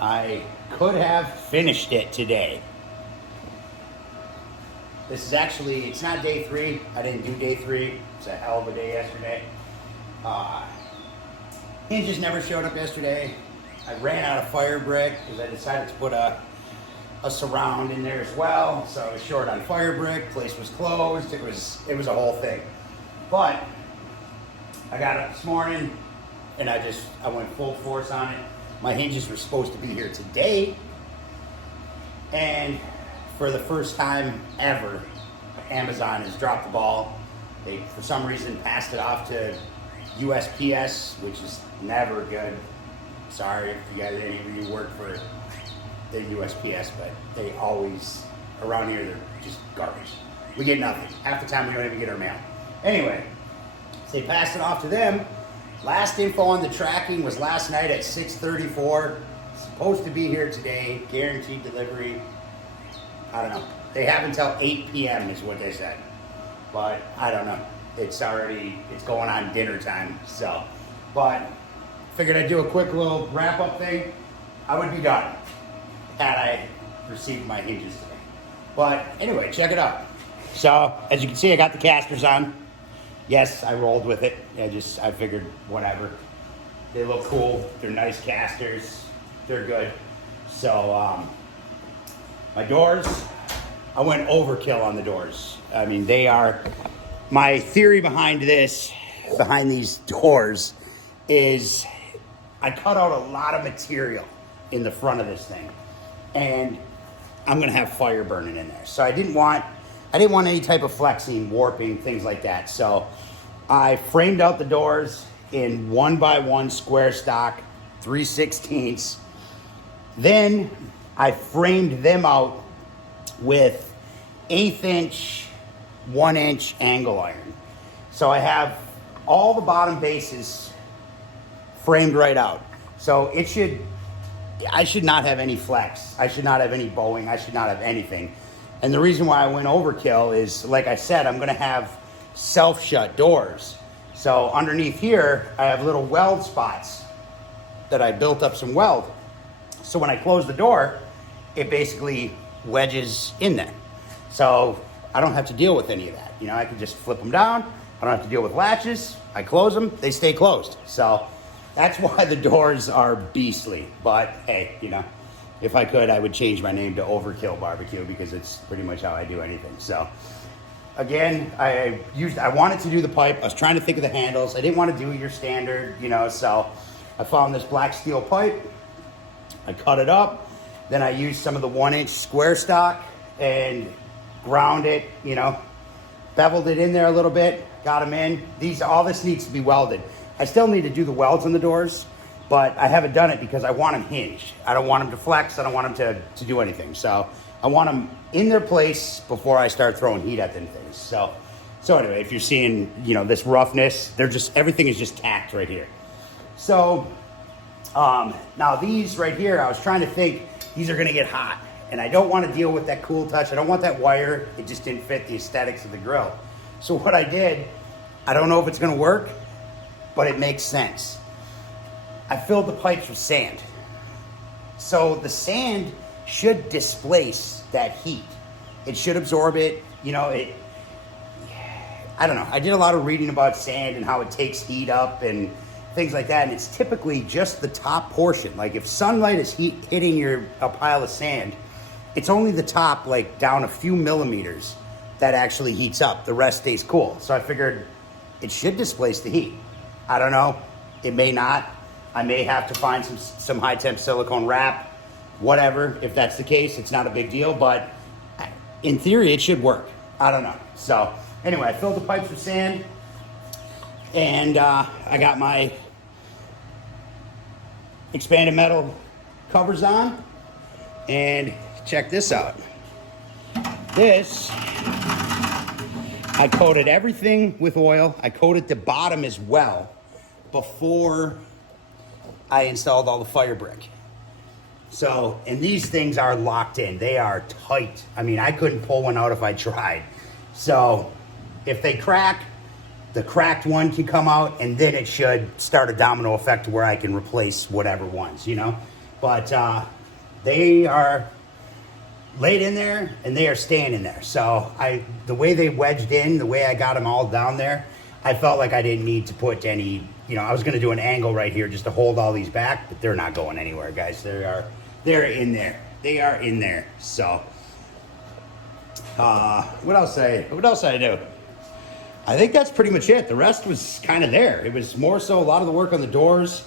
I could have finished it today. This is actually, it's not day 3. I didn't do day 3. It's a hell of a day yesterday. Hinges never showed up yesterday. I ran out of fire brick because I decided to put a surround in there as well. So I was short on fire brick. Place was closed. It was a whole thing. But I got up this morning and I went full force on it. My hinges were supposed to be here today. And for the first time ever, Amazon has dropped the ball. They, for some reason, passed it off to USPS, which is never good. Sorry if you guys, any of you work for the USPS, but they always, around here, they're just garbage. We get nothing. Half the time we don't even get our mail. Anyway, so they passed it off to them. Last info on the tracking was last night at 6:34. Supposed to be here today, guaranteed delivery. I don't know. They have until 8 p.m. is what they said. But I don't know. It's going on dinner time. So, but figured I'd do a quick little wrap up thing. I would be done had I received my hinges today. But anyway, check it out. So as you can see, I got the casters on. Yes, I rolled with it. I figured whatever. They look cool. They're nice casters. They're good. So my doors, I went overkill on the doors. I mean, they are, my theory behind these doors is I cut out a lot of material in the front of this thing. And I'm gonna have fire burning in there. So I didn't want any type of flexing, warping, things like that. So I framed out the doors in 1x1 square stock, 3/16. Then I framed them out with 1/8 inch, 1 inch angle iron. So I have all the bottom bases framed right out. So I should not have any flex. I should not have any bowing. I should not have anything. And the reason why I went overkill is, like I said, I'm gonna have self-shut doors. So underneath here, I have little weld spots that I built up some weld. So when I close the door, it basically wedges in there. So I don't have to deal with any of that. I can just flip them down. I don't have to deal with latches. I close them, they stay closed. So that's why the doors are beastly. But hey, if I could, I would change my name to Overkill Barbecue because it's pretty much how I do anything. So again, I wanted to do the pipe. I was trying to think of the handles. I didn't want to do your standard, so I found this black steel pipe. I cut it up. Then I used some of the 1 inch square stock and ground it, beveled it in there a little bit, got them in. All this needs to be welded. I still need to do the welds on the doors, but I haven't done it because I want them hinged. I don't want them to flex. I don't want them to do anything. So I want them in their place before I start throwing heat at them things. So anyway, if you're seeing, this roughness, everything is just tacked right here. So now these right here, I was trying to think, these are gonna get hot and I don't want to deal with that cool touch. I don't want that wire. It just didn't fit the aesthetics of the grill. So what I did, I don't know if it's gonna work, but it makes sense. I filled the pipes with sand. So the sand should displace that heat. It should absorb it. I don't know. I did a lot of reading about sand and how it takes heat up and things like that. And it's typically just the top portion. Like if sunlight is hitting a pile of sand, it's only the top, like down a few millimeters, that actually heats up. The rest stays cool. So I figured it should displace the heat. I don't know. It may not. I may have to find some high temp silicone wrap, whatever. If that's the case, it's not a big deal, but in theory, it should work. I don't know. So anyway, I filled the pipes with sand and I got my expanded metal covers on, and check this out. This, I coated everything with oil. I coated the bottom as well before I installed all the fire brick. So, and these things are locked in. They are tight. I mean, I couldn't pull one out if I tried. So if they crack, the cracked one can come out and then it should start a domino effect to where I can replace whatever ones, But they are laid in there and they are staying in there. So the way they wedged in, the way I got them all down there, I felt like I didn't need to put any, I was gonna do an angle right here just to hold all these back, but they're not going anywhere, guys. They're in there. They are in there. So what else did I do? I think that's pretty much it. The rest was kind of there. It was more so a lot of the work on the doors.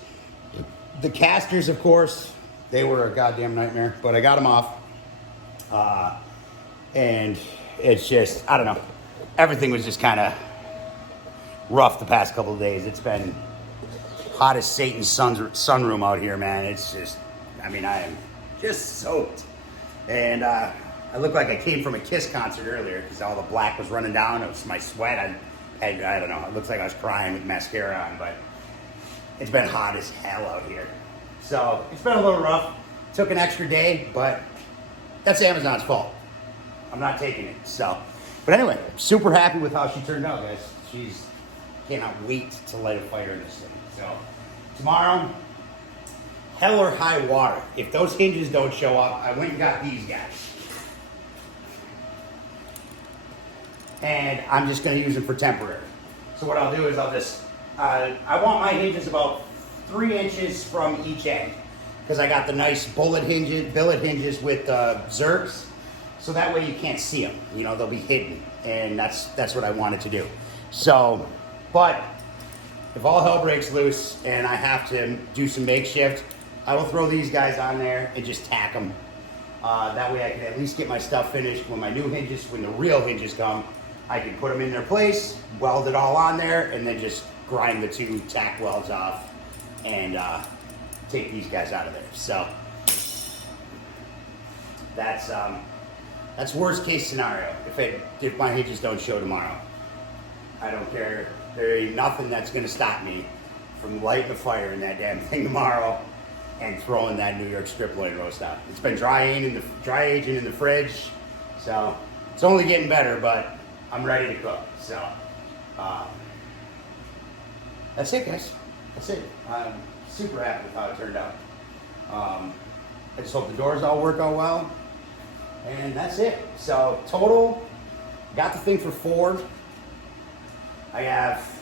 The casters, of course, they were a goddamn nightmare, but I got them off. And it's just, I don't know. Everything was just kind of rough the past couple of days. It's been hot as Satan's sunroom out here, man. It's just, I am just soaked. And I look like I came from a Kiss concert earlier because all the black was running down. It was my sweat. I don't know. It looks like I was crying with mascara on, but it's been hot as hell out here. So it's been a little rough. Took an extra day, but that's Amazon's fault. I'm not taking it. So, but anyway, super happy with how she turned out, guys. She's cannot wait to light a fire in this thing. So tomorrow, hell or high water. If those hinges don't show up, I went and got these guys. And I'm just going to use them for temporary. So what I'll do is I'll just, I want my hinges about 3 inches from each end. Because I got the nice billet hinges with zerks. So that way you can't see them. They'll be hidden. And that's what I wanted to do. So, but if all hell breaks loose and I have to do some makeshift, I will throw these guys on there and just tack them. That way I can at least get my stuff finished. When the real hinges come, I can put them in their place, weld it all on there, and then just grind the 2 tack welds off and take these guys out of there. So that's worst case scenario. If my hinges don't show tomorrow, I don't care. There ain't nothing that's gonna stop me from lighting a fire in that damn thing tomorrow and throwing that New York strip loin roast out. It's been dry aging in the fridge, so it's only getting better, but I'm ready to cook. So that's it, guys. That's it. I'm super happy with how it turned out. I just hope the doors all work out well, and that's it. So total, got the thing for $4. I have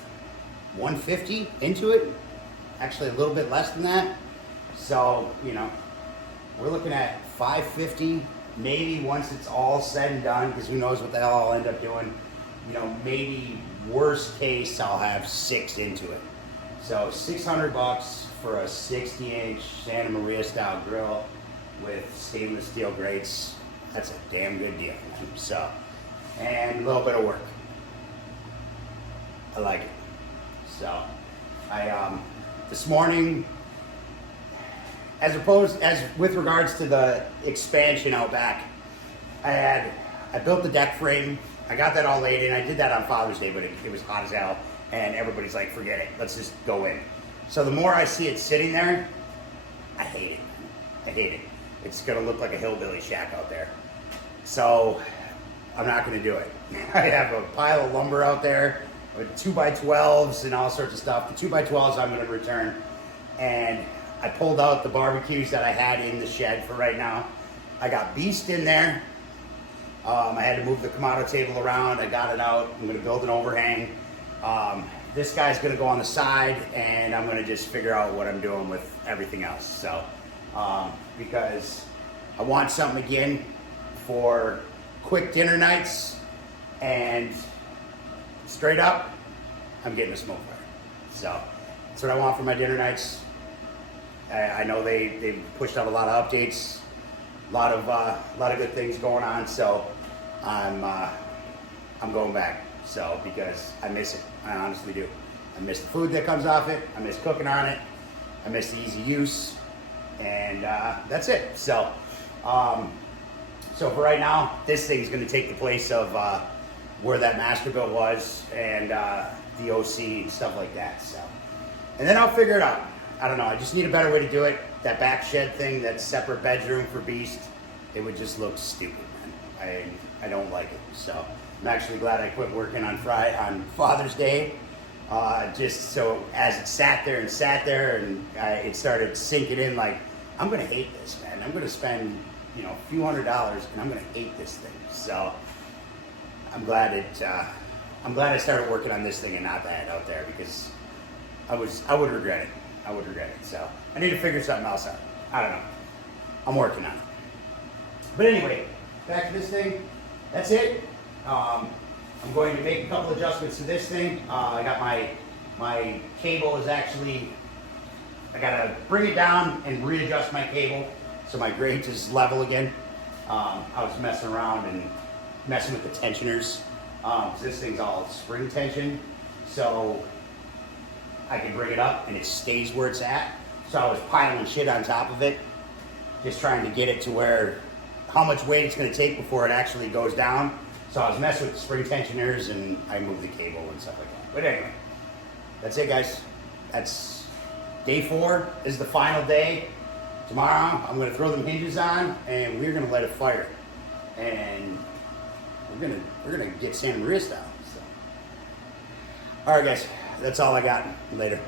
$150 into it. Actually, a little bit less than that. So we're looking at $550. Maybe once it's all said and done, because who knows what the hell I'll end up doing. Maybe worst case I'll have 6 into it. So $600 for a 60-inch Santa Maria style grill with stainless steel grates. That's a damn good deal, man. So, and a little bit of work. I like it. So, this morning, as with regards to the expansion out back, I built the deck frame. I got that all laid in. I did that on Father's Day, but it was hot as hell, and everybody's like, forget it. Let's just go in. So the more I see it sitting there, I hate it. I hate it. It's gonna look like a hillbilly shack out there. So I'm not gonna do it. I have a pile of lumber out there with 2x12s and all sorts of stuff. The 2x12s I'm gonna return, and I pulled out the barbecues that I had in the shed for right now. I got Beast in there. I had to move the Kamado table around. I got it out. I'm gonna build an overhang. This guy's gonna go on the side, and I'm gonna just figure out what I'm doing with everything else. So, because I want something again for quick dinner nights, and straight up, I'm getting a smoke fire. So that's what I want for my dinner nights. I know they've pushed out a lot of updates, a lot of good things going on. So I'm going back. So because I miss it, I honestly do. I miss the food that comes off it. I miss cooking on it. I miss the easy use, and that's it. So so for right now, this thing's going to take the place of where that Masterbuilt was, and the OC and stuff like that. So, and then I'll figure it out. I don't know. I just need a better way to do it. That back shed thing, that separate bedroom for Beast, it would just look stupid, man. I don't like it. So I'm actually glad I quit working on Father's Day. Just so as it sat there, and it started sinking in like I'm gonna hate this, man. I'm gonna spend, you know, a few $100s, and I'm gonna hate this thing. So I'm glad I started working on this thing and not that out there, because I would regret it. I would regret it. So I need to figure something else out. I don't know. I'm working on it. But anyway, back to this thing. That's it. I'm going to make a couple adjustments to this thing. I got my cable is actually, I gotta bring it down and readjust my cable so my grate is level again. I was messing around and messing with the tensioners. This thing's all spring tension, so I can bring it up and it stays where it's at. So I was piling shit on top of it, just trying to get it to where, how much weight it's gonna take before it actually goes down. So I was messing with the spring tensioners and I moved the cable and stuff like that. But anyway, that's it, guys. That's day 4. This is the final day. Tomorrow I'm gonna throw them hinges on and we're gonna let it fire. And we're gonna get Santa Maria style. So. All right, guys. That's all I got. Later.